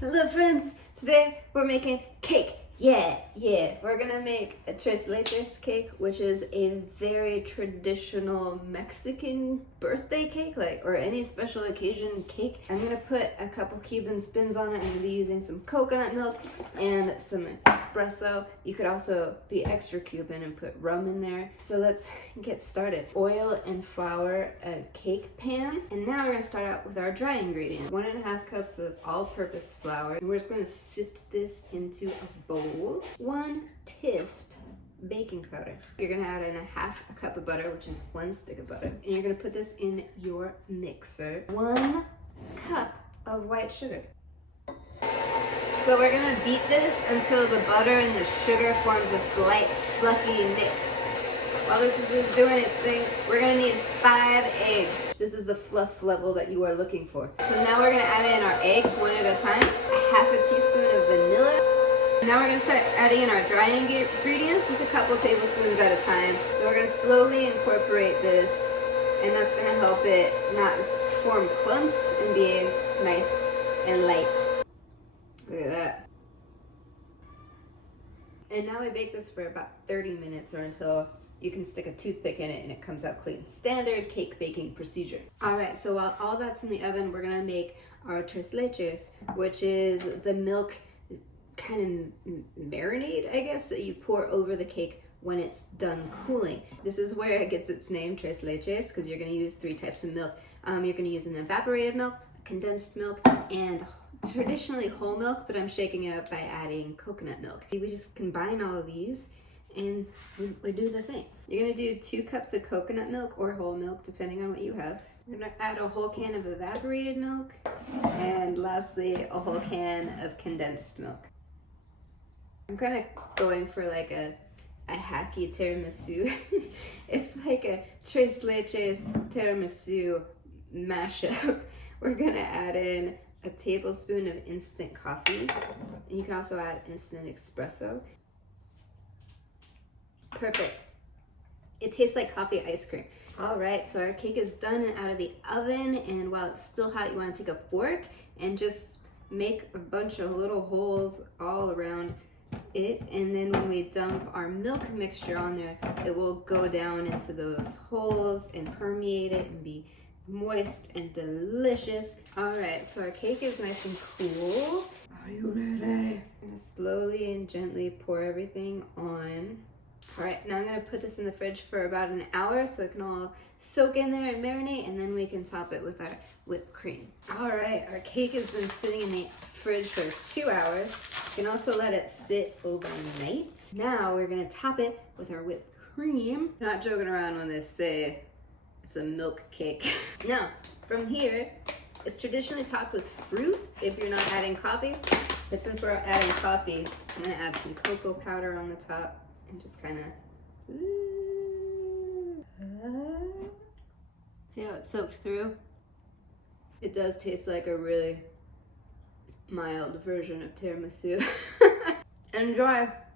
Hello friends, today we're making cake. Yeah. We're gonna make a tres leches cake, which is a very traditional Mexican birthday cake, or any special occasion cake. I'm gonna put a couple Cuban spins on it. I'm gonna be using some coconut milk and some espresso. You could also be extra Cuban and put rum in there. So let's get started. Oil and flour a cake pan. And now we're gonna start out with our dry ingredients. 1.5 cups of all-purpose flour. And we're just gonna sift this into a bowl. 1 teaspoon baking powder. You're gonna add in a cup of butter, which is 1 stick of butter. And you're gonna put this in your mixer. 1 cup of white sugar. So we're gonna beat this until the butter and the sugar forms a slight fluffy mix. While this is doing its thing, we're gonna need 5 eggs. This is the fluff level that you are looking for. So now we're gonna add in our eggs one at a time. 1/2 teaspoon of vanilla. Now we're gonna start adding in our dry ingredients, just a couple tablespoons at a time. So we're gonna slowly incorporate this, and that's gonna help it not form clumps and be nice and light. Look at that. And now we bake this for about 30 minutes or until you can stick a toothpick in it and it comes out clean. Standard cake baking procedure. All right, so while all that's in the oven, we're gonna make our tres leches, which is the milk kind of marinade, I guess, that you pour over the cake when it's done cooling. This is where it gets its name, tres leches, because you're going to use 3 types of milk. You're going to use an evaporated milk, condensed milk, and traditionally whole milk, but I'm shaking it up by adding coconut milk. We just combine all of these and we do the thing. You're going to do 2 cups of coconut milk or whole milk, depending on what you have. We're going to add a whole can of evaporated milk, and lastly, a whole can of condensed milk. I'm kind of going for like a hacky tiramisu. It's like a tres leches tiramisu mashup. We're gonna add in a tablespoon of instant coffee, and you can also add instant espresso. Perfect. It tastes like coffee ice cream. All right, so our cake is done and out of the oven, and while it's still hot, you want to take a fork and just make a bunch of little holes all around it, and then when we dump our milk mixture on there, it will go down into those holes and permeate it and be moist and delicious. All right, so our cake is nice and cool. Are you ready? I'm gonna slowly and gently pour everything on. All right, now I'm gonna put this in the fridge for about an hour so it can all soak in there and marinate, and then we can top it with our whipped cream. All right, our cake has been sitting in the fridge for 2 hours. You can also let it sit overnight. Now we're gonna top it with our whipped cream. Not joking around when they say it's a milk cake. Now, from here, it's traditionally topped with fruit if you're not adding coffee. But since we're adding coffee, I'm gonna add some cocoa powder on the top and just kind of, see how it soaks through? It does taste like a really mild version of tiramisu. Enjoy!